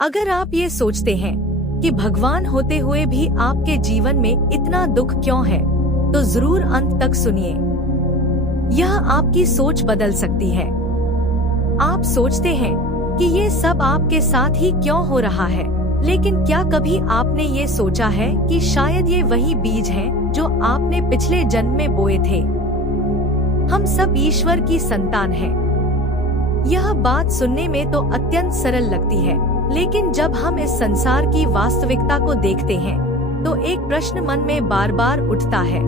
अगर आप ये सोचते हैं कि भगवान होते हुए भी आपके जीवन में इतना दुख क्यों है, तो जरूर अंत तक सुनिए। यह आपकी सोच बदल सकती है। आप सोचते हैं कि ये सब आपके साथ ही क्यों हो रहा है, लेकिन क्या कभी आपने ये सोचा है कि शायद ये वही बीज हैं जो आपने पिछले जन्म में बोए थे। हम सब ईश्वर की संतान हैं। यह बात सुनने में तो अत्यंत सरल लगती है, लेकिन जब हम इस संसार की वास्तविकता को देखते हैं तो एक प्रश्न मन में बार बार उठता है।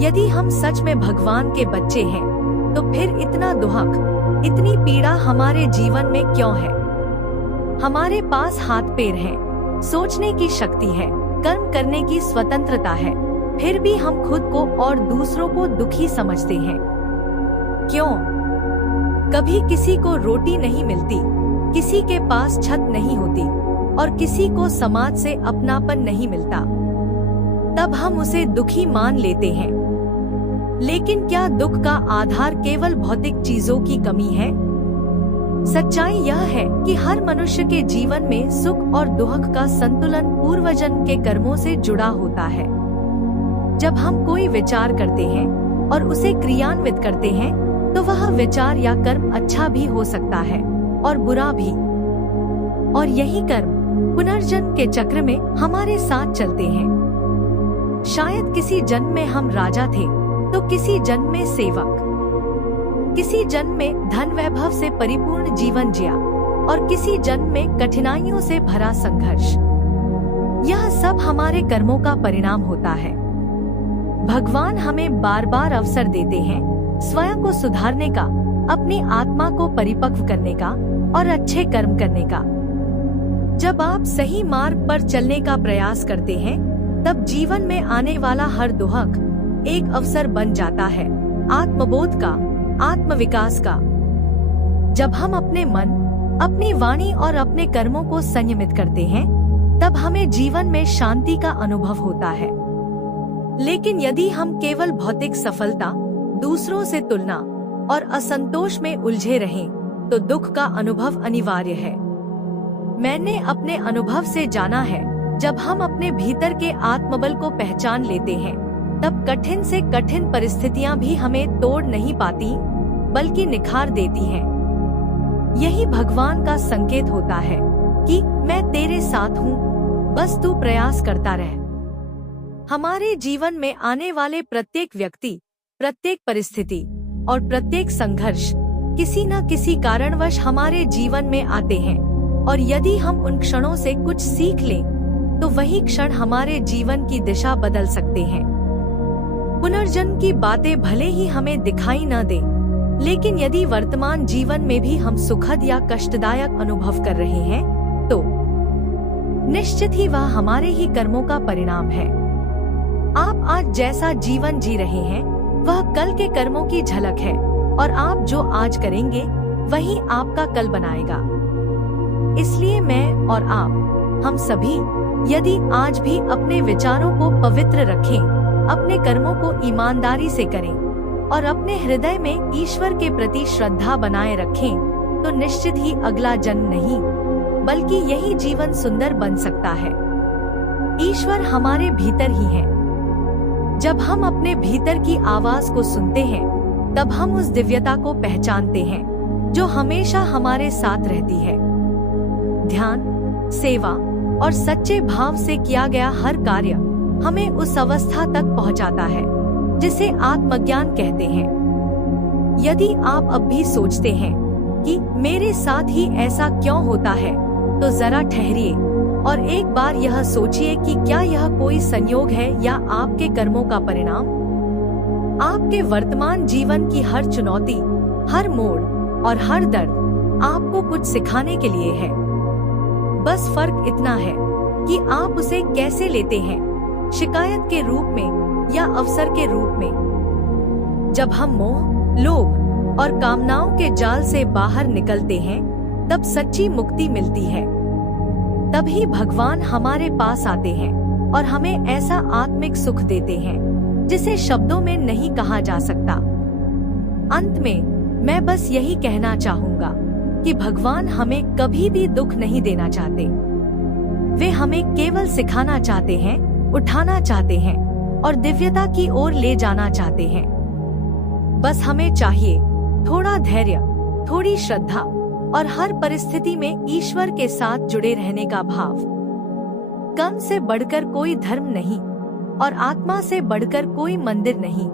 यदि हम सच में भगवान के बच्चे हैं, तो फिर इतना दुख, इतनी पीड़ा हमारे जीवन में क्यों है? हमारे पास हाथ पैर हैं, सोचने की शक्ति है, कर्म करने की स्वतंत्रता है, फिर भी हम खुद को और दूसरों को दुखी समझते हैं। क्यों? कभी किसी को रोटी नहीं मिलती, किसी के पास छत नहीं होती और किसी को समाज से अपनापन नहीं मिलता, तब हम उसे दुखी मान लेते हैं। लेकिन क्या दुख का आधार केवल भौतिक चीजों की कमी है? सच्चाई यह है कि हर मनुष्य के जीवन में सुख और दुख का संतुलन पूर्वजन्म के कर्मों से जुड़ा होता है। जब हम कोई विचार करते हैं और उसे क्रियान्वित करते हैं, तो वह विचार या कर्म अच्छा भी हो सकता है और बुरा भी। और यही कर्म पुनर्जन्म के चक्र में हमारे साथ चलते हैं। शायद किसी जन्म में हम राजा थे, तो किसी जन्म में सेवक, किसी जन्म में धन वैभव से परिपूर्ण जीवन जिया और किसी जन्म में कठिनाइयों से भरा संघर्ष। यह सब हमारे कर्मों का परिणाम होता है। भगवान हमें बार बार अवसर देते हैं स्वयं को सुधारने का, अपनी आत्मा को परिपक्व करने का और अच्छे कर्म करने का। जब आप सही मार्ग पर चलने का प्रयास करते हैं, तब जीवन में आने वाला हर दुख एक अवसर बन जाता है आत्मबोध का, आत्मविकास का। जब हम अपने मन, अपनी वाणी और अपने कर्मों को संयमित करते हैं, तब हमें जीवन में शांति का अनुभव होता है। लेकिन यदि हम केवल भौतिक सफलता, दूसरों से तुलना और असंतोष में उलझे रहें, तो दुख का अनुभव अनिवार्य है। मैंने अपने अनुभव से जाना है, जब हम अपने भीतर के आत्मबल को पहचान लेते हैं, तब कठिन से कठिन परिस्थितियां भी हमें तोड़ नहीं पाती, बल्कि निखार देती हैं। यही भगवान का संकेत होता है कि मैं तेरे साथ हूँ, बस तू प्रयास करता रह। हमारे जीवन में आने वाले प्रत्येक व्यक्ति, प्रत्येक परिस्थिति और प्रत्येक संघर्ष किसी न किसी कारणवश हमारे जीवन में आते हैं, और यदि हम उन क्षणों से कुछ सीख लें, तो वही क्षण हमारे जीवन की दिशा बदल सकते हैं। पुनर्जन्म की बातें भले ही हमें दिखाई न दे, लेकिन यदि वर्तमान जीवन में भी हम सुखद या कष्टदायक अनुभव कर रहे हैं, तो निश्चित ही वह हमारे ही कर्मों का परिणाम है। आप आज जैसा जीवन जी रहे हैं, वह कल के कर्मों की झलक है, और आप जो आज करेंगे वही आपका कल बनाएगा। इसलिए मैं और आप, हम सभी, यदि आज भी अपने विचारों को पवित्र रखें, अपने कर्मों को ईमानदारी से करें और अपने हृदय में ईश्वर के प्रति श्रद्धा बनाए रखें, तो निश्चित ही अगला जन्म नहीं, बल्कि यही जीवन सुंदर बन सकता है। ईश्वर हमारे भीतर ही है। जब हम अपने भीतर की आवाज को सुनते हैं, तब हम उस दिव्यता को पहचानते हैं जो हमेशा हमारे साथ रहती है। ध्यान, सेवा और सच्चे भाव से किया गया हर कार्य हमें उस अवस्था तक पहुंचाता है जिसे आत्मज्ञान कहते हैं। यदि आप अब भी सोचते हैं कि मेरे साथ ही ऐसा क्यों होता है, तो जरा ठहरिए और एक बार यह सोचिए कि क्या यह कोई संयोग है या आपके कर्मों का परिणाम। आपके वर्तमान जीवन की हर चुनौती, हर मोड़ और हर दर्द आपको कुछ सिखाने के लिए है। बस फर्क इतना है कि आप उसे कैसे लेते हैं, शिकायत के रूप में या अवसर के रूप में। जब हम मोह, लोभ और कामनाओं के जाल से बाहर निकलते हैं, तब सच्ची मुक्ति मिलती है। तभी भगवान हमारे पास आते हैं और हमें ऐसा आत्मिक सुख देते हैं जिसे शब्दों में नहीं कहा जा सकता। अंत में मैं बस यही कहना चाहूँगा कि भगवान हमें कभी भी दुख नहीं देना चाहते। वे हमें केवल सिखाना चाहते हैं, उठाना चाहते हैं और दिव्यता की ओर ले जाना चाहते हैं। बस हमें चाहिए थोड़ा धैर्य, थोड़ी श्रद्धा और हर परिस्थिति में ईश्वर के साथ जुड़े रहने का भाव। कर्म से बढ़कर कोई धर्म नहीं और आत्मा से बढ़कर कोई मंदिर नहीं।